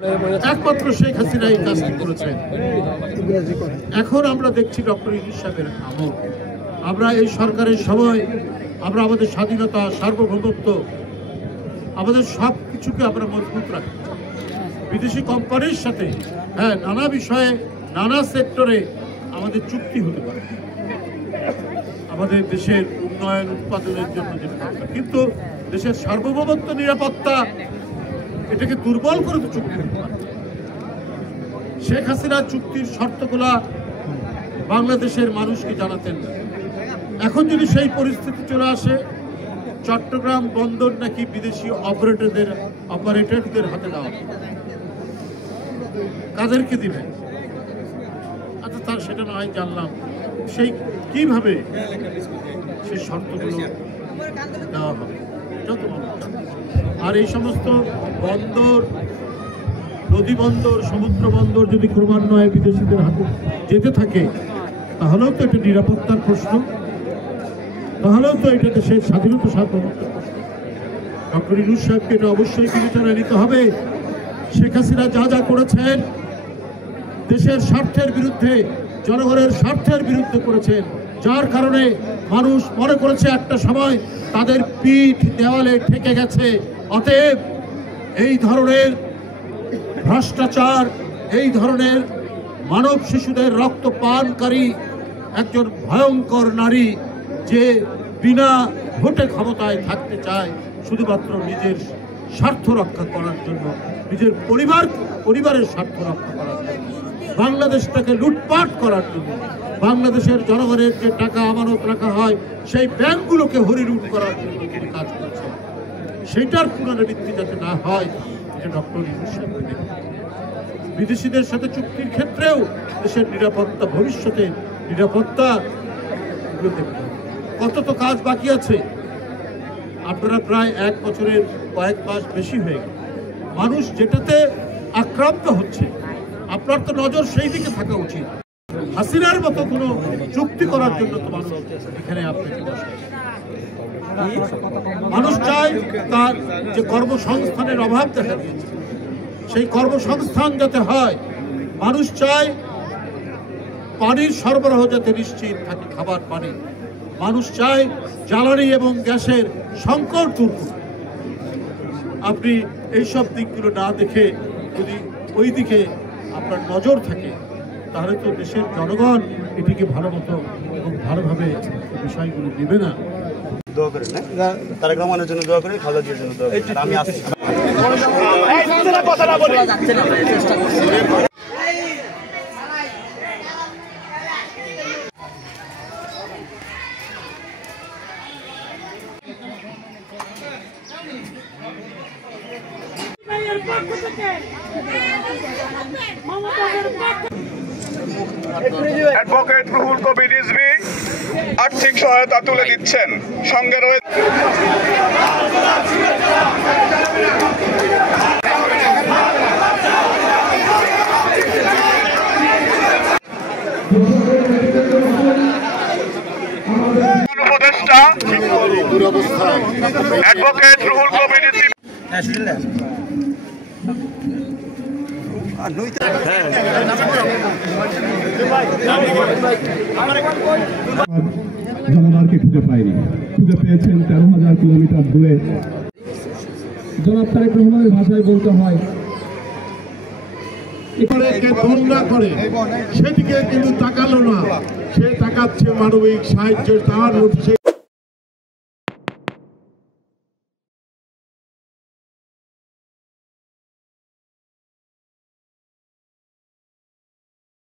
একমাত্র শেখ হাসিনা এই কাজটি করেছেন। এখন আমরা দেখছি ডক্টর ইউনূস সাহেবের আমল। আমরা এই সরকারের সময় আমরা আমাদের স্বাধীনতা, সার্বভৌমত্ব, আমাদের সব কিছুকে আমরা মজবুত রাখি। বিদেশি কোম্পানির সাথে নানা বিষয়ে, নানা সেক্টরে আমাদের চুক্তি হতে পারে আমাদের দেশের উন্নয়ন, উৎপাদনের জন্য যেটা, কিন্তু দেশের সার্বভৌমত্ব, নিরাপত্তা, এটাকে দুর্বল করে তো চুক্তি হতে পারে। শেখ হাসিনা চুক্তির শর্তগুলা বাংলাদেশের মানুষকে জানাতেন না। এখন যদি সেই পরিস্থিতি চলে আসে, চট্টগ্রাম বন্দর নাকি বিদেশি অপারেটরদের হাতে দেওয়া, কাদেরকে দিবেন? আচ্ছা, তার সেটা নয় জানলাম, সেই কিভাবে সেই শর্তগুলো দেওয়া হবে যত মানুষ। আর এই সমস্ত বন্দর, নদী বন্দর, সমুদ্র বন্দর যদি ক্রমান্বয়ে বিদেশিদের হাতে যেতে থাকে, তাহলেও তো এটা নিরাপত্তার প্রশ্ন, তাহলেও তো এটা দেশের স্বাধীনতা সার্বভৌমত্ব। ডক্টর ইউনূস সাহেবকে এটা অবশ্যই বিবেচনায় নিতে হবে। শেখ হাসিনা যা যা করেছেন দেশের স্বার্থের বিরুদ্ধে, জনগণের স্বার্থের বিরুদ্ধে করেছেন, যার কারণে মানুষ মনে করেছে একটা সময় তাদের পিঠ দেওয়ালে ঠেকে গেছে। অতএব এই ধরনের ভ্রষ্টাচার, এই ধরনের মানব শিশুদের রক্ত পানকারী একজন ভয়ঙ্কর নারী, যে বিনা ভোটে ক্ষমতায় থাকতে চায় শুধুমাত্র নিজের স্বার্থ রক্ষা করার জন্য, নিজের পরিবারের স্বার্থ রক্ষা করার জন্য, বাংলাদেশটাকে লুটপাট করার জন্য, বাংলাদেশের জনগণের যে টাকা আমানত রাখা হয় সেই ব্যাংকগুলোকে হরিলুট করার জন্য তিনি কাজ করছেন, সেইটার পুনরাবৃত্তি যাতে না হয়, এটা ডক্টর ইউনূস সাহেব। বিদেশিদের সাথে চুক্তির ক্ষেত্রেও দেশের নিরাপত্তা, ভবিষ্যতের নিরাপত্তা, কত তো কাজ বাকি আছে। আপনারা প্রায় 1 বছরের কয়েক মাস বেশি হয়ে গেল, মানুষ যেটাতে আক্রান্ত হচ্ছে, আপনার তো নজর সেই দিকে থাকা উচিত। হাসিনার মতো কোনো চুক্তি করার জন্য তো মানুষ এখানে আপনাকে বসে। মানুষ চায় তার যে কর্মসংস্থানের অভাব দেখা দিয়েছে, সেই কর্মসংস্থান যাতে হয়। মানুষ চায় পানির সরবরাহ যাতে নিশ্চিত থাকে, খাবার পানি। মানুষ চায় জ্বালানি এবং গ্যাসের সংকট দূর করতে। আপনি এইসব দিকগুলো না দেখে যদি ওই দিকে আপনার নজর থাকে, তাহলে তো দেশের জনগণ এটিকে ভালো মতো এবং ভালোভাবে বিষয়গুলো নেবে না। দোয়া করেন, তারেক রহমানের জন্য দোয়া করেন, খালেদা জিয়ার জন্য দোয়া করেন। আমি আসছি। অ্যাডভোকেট রুহুল কবির রিজভী আর্থিক সহায়তা তুলে দিচ্ছেন। সঙ্গে রয়েছে উপদেষ্টা অ্যাডভোকেট রুহুল কবির রিজভী। জনগণকে খুঁজে পায়নি, খুঁজে পেয়েছেন 13,000 কিলোমিটার দূরে। জনাব তারেক রহমানের ভাষায় বলতে হয়, বন্যা করে সেদিকে কিন্তু তাকালো না, সে তাকাচ্ছে মানবিক সাহায্যের তার